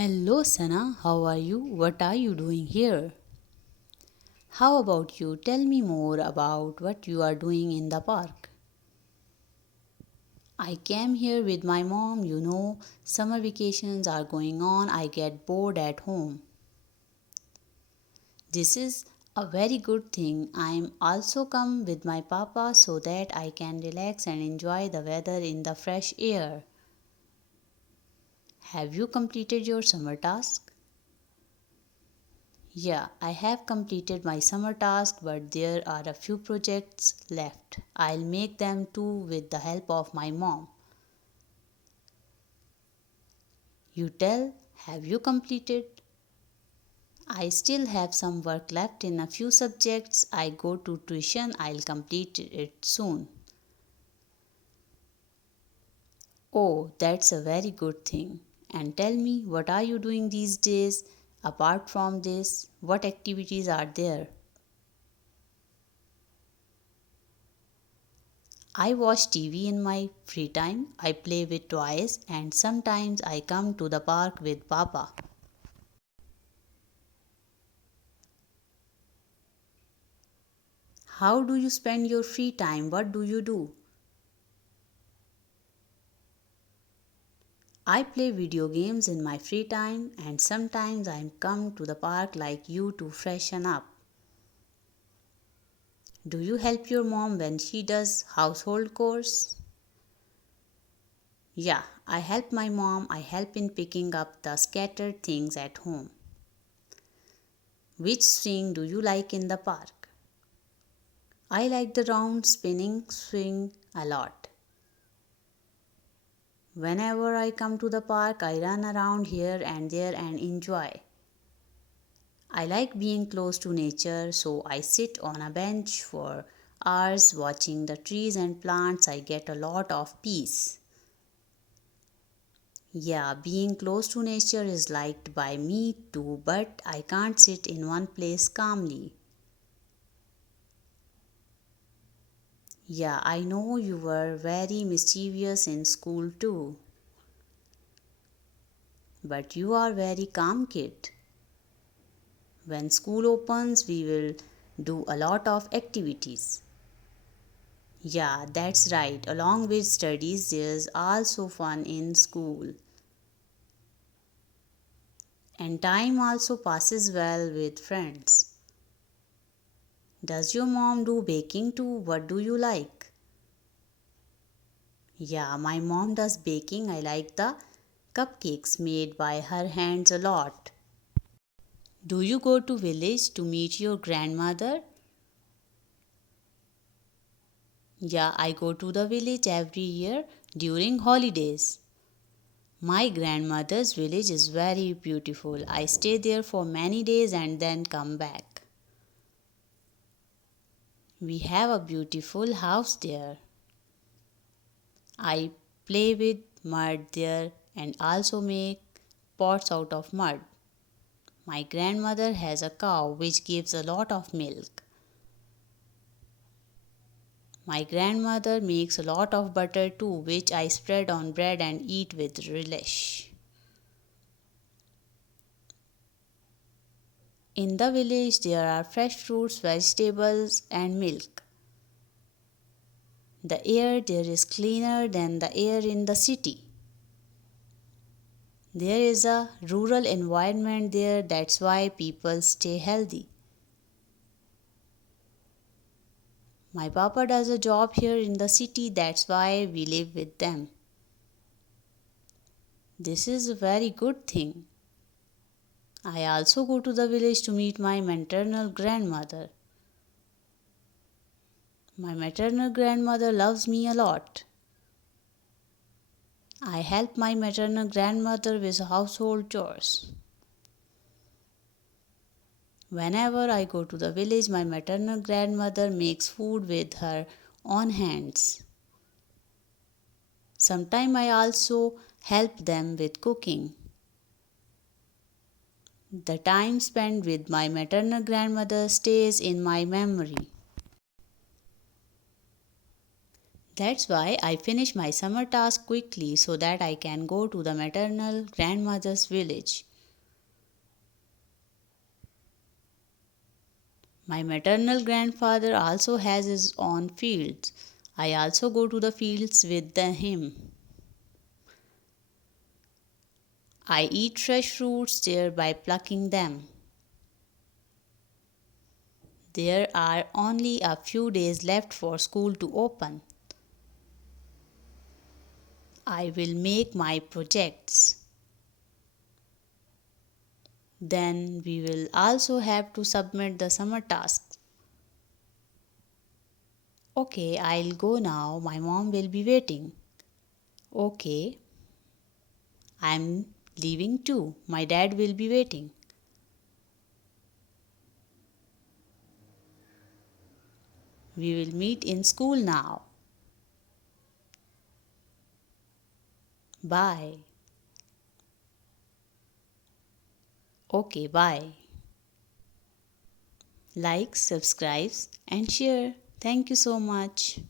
Hello, Sana. How are you? What are you doing here? How about you? Tell me more about what you are doing in the park. I came here with my mom. Summer vacations are going on. I get bored at home. This is a very good thing. I'm also come with my papa so that I can relax and enjoy the weather in the fresh air. Have you completed your summer task? Yeah, I have completed my summer task, but there are a few projects left. I'll make them too with the help of my mom. You tell, have you completed? I still have some work left in a few subjects. I go to tuition, I'll complete it soon. Oh, that's a very good thing. And tell me, what are you doing these days? Apart from this, what activities are there? I watch TV in my free time, I play with toys, and sometimes I come to the park with Papa. How do you spend your free time? What do you do? I play video games in my free time, and sometimes I come to the park like you to freshen up. Do you help your mom when she does household chores? Yeah, I help my mom. I help in picking up the scattered things at home. Which swing do you like in the park? I like the round spinning swing a lot. Whenever I come to the park, I run around here and there and enjoy. I like being close to nature, so I sit on a bench for hours watching the trees and plants. I get a lot of peace. Yeah, being close to nature is liked by me too, but I can't sit in one place calmly. Yeah, I know you were very mischievous in school too, but you are very calm kid. When school opens, we will do a lot of activities. Yeah, that's right. Along with studies, there's also fun in school. And time also passes well with friends. Does your mom do baking too? What do you like? Yeah, my mom does baking. I like the cupcakes made by her hands a lot. Do you go to village to meet your grandmother? Yeah, I go to the village every year during holidays. My grandmother's village is very beautiful. I stay there for many days and then come back. We have a beautiful house there. I play with mud there and also make pots out of mud. My grandmother has a cow which gives a lot of milk. My grandmother makes a lot of butter too, which I spread on bread and eat with relish. In the village, there are fresh fruits, vegetables, and milk. The air there is cleaner than the air in the city. There is a rural environment there, that's why people stay healthy. My papa does a job here in the city, that's why we live with them. This is a very good thing. I also go to the village to meet my maternal grandmother. My maternal grandmother loves me a lot. I help my maternal grandmother with household chores. Whenever I go to the village, my maternal grandmother makes food with her own hands. Sometimes I also help them with cooking. The time spent with my maternal grandmother stays in my memory. That's why I finish my summer task quickly so that I can go to the maternal grandmother's village. My maternal grandfather also has his own fields. I also go to the fields with him. I eat fresh fruits there by plucking them. There are only a few days left for school to open. I will make my projects. Then we will also have to submit the summer tasks. Okay, I'll go now. My mom will be waiting. Okay, I'm leaving too. My dad will be waiting. We will meet in school now. Bye. Okay, bye. Like, subscribe, and share. Thank you so much.